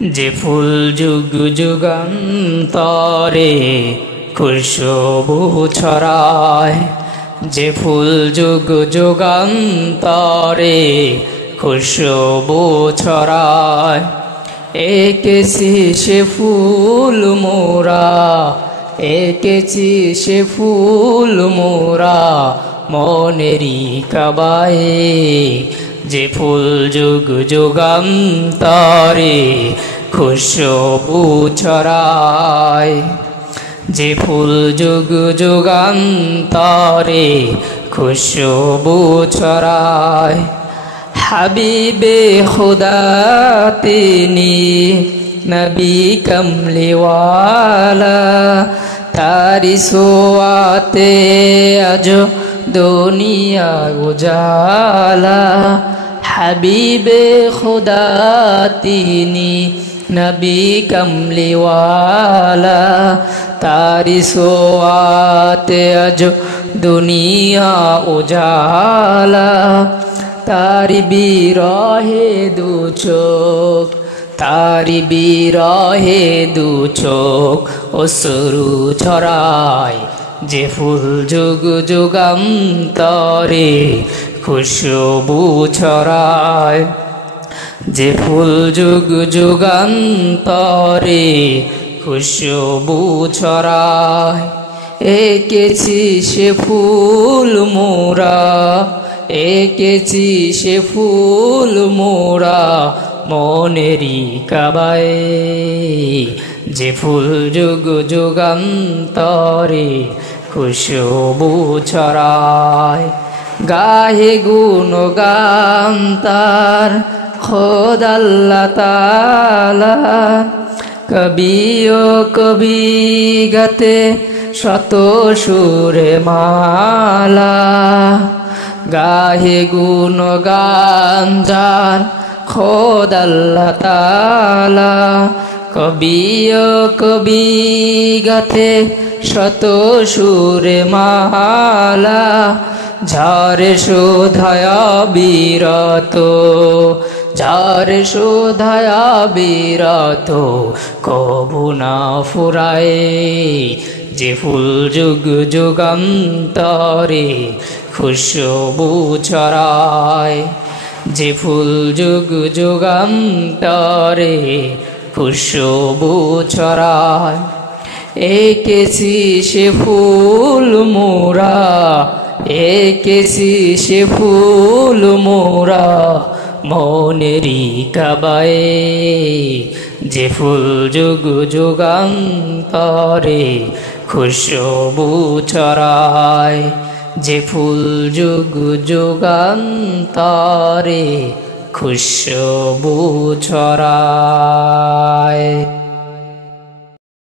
যে ফুল যুগ যুগান্তরে খুশবু ছড়ায়, যে ফুল যুগ যুগান্তরে খুশবু ছড়ায়, এঁকেছি সে ফুল মোরা, এঁকেছি সে ফুল মোরা মনেরই কাবায়। যে ফুল যুগ যুগান্তরে খুশবু ছড়ায়, যে ফুল যুগ যুগান্তরে খুশবু ছড়ায়। হাবিবে খুদা তিনি নবী কমলিওয়ালা, তারি সোয়াতে আজ দুনিয়া উজালা। হাবিবে খুদা তিনি নবী কমলিওয়ালা, তারি সোয়াতে আজ দুনিয়া উজালা। তারি বিরহে দু চোখ, তারি বিরহে দু চোখ অশ্রু ঝরায়। যে ফুল যুগ যুগান্তরে খুশবু ছড়ায়, যে ফুল যুগ যুগান্তরে খুশবু ছড়ায়। এঁকেছি সে ফুল মোরা, এঁকেছি সে ফুল মোরা মনেরই কাবায়। যে ফুল যুগ যুগান্তরে খুশবু ছড়ায়। গাহে গুণগান তার খোদ আল্লাহ তাআলা, কবি ও কবি গাতে শত সুরে মালা। গাহে গুণগান যার খোদ আল্লাহ তাআলা, কবি ও কবি গাতে শত সুরে মালা। ঝারে শোধায়া বিরত, ঝারে শোধায়া বিরত কবু না ফুরায়। যে ফুল যুগ যুগান্তরে খুশবু ছড়ায়, যে ফুল যুগ যুগান্তরে খুশবু ছড়ায়। এঁকেছি সে ফুল মোরা, এঁকেছি সে ফুল মোরা মনেরই কাবায়। যে ফুল যুগ যুগান্তরে খুশবু ছড়ায়, যে ফুল যুগ যুগান্তরে খুশবু ছড়ায়।